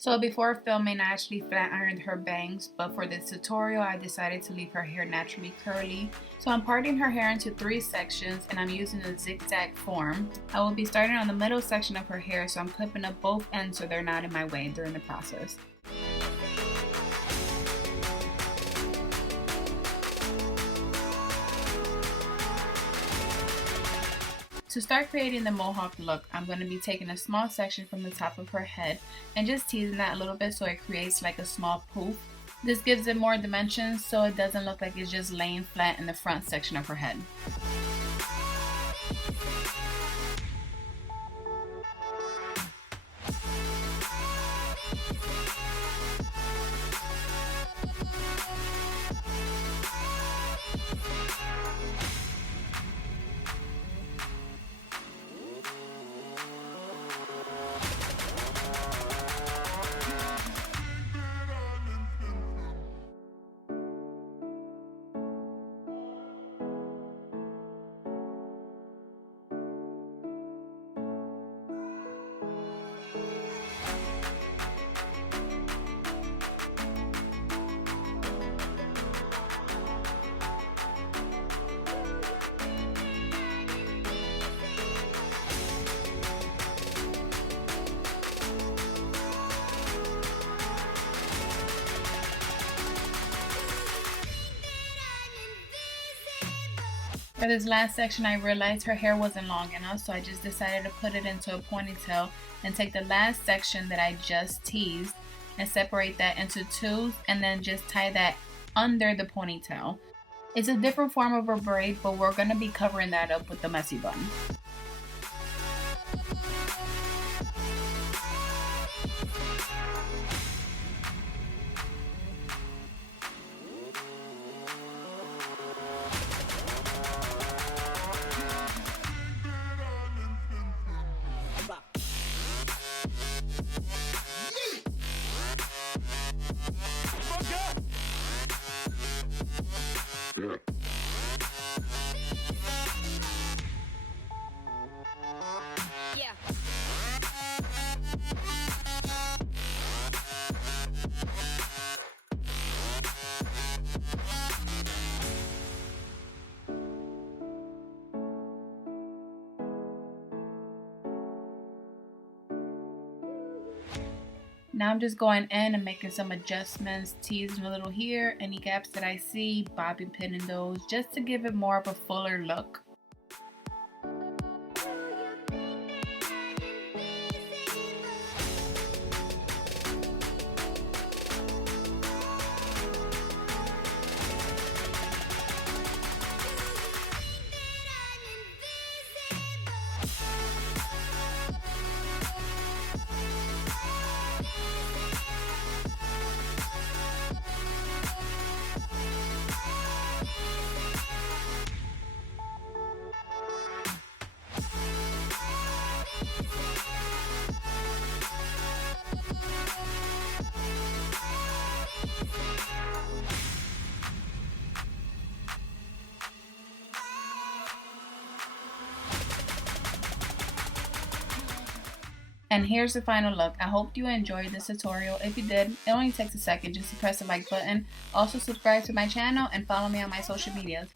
So before filming, I actually flat ironed her bangs, but for this tutorial, I decided to leave her hair naturally curly. So I'm parting her hair into 3 sections and I'm using a zigzag form. I will be starting on the middle section of her hair, so I'm clipping up both ends so they're not in my way during the process. To start creating the mohawk look, I'm going to be taking a small section from the top of her head and just teasing that a little bit so it creates like a small poof. This gives it more dimensions so it doesn't look like it's just laying flat in the front section of her head. For this last section, I realized her hair wasn't long enough, so I just decided to put it into a ponytail and take the last section that I just teased and separate that into 2 and then just tie that under the ponytail. It's a different form of a braid, but we're going to be covering that up with the messy bun. Now I'm just going in and making some adjustments, teasing a little here, any gaps that I see, bobby pinning those just to give it more of a fuller look. And here's the final look. I hope you enjoyed this tutorial. If you did, it only takes a second just to press the like button. Also subscribe to my channel and follow me on my social medias.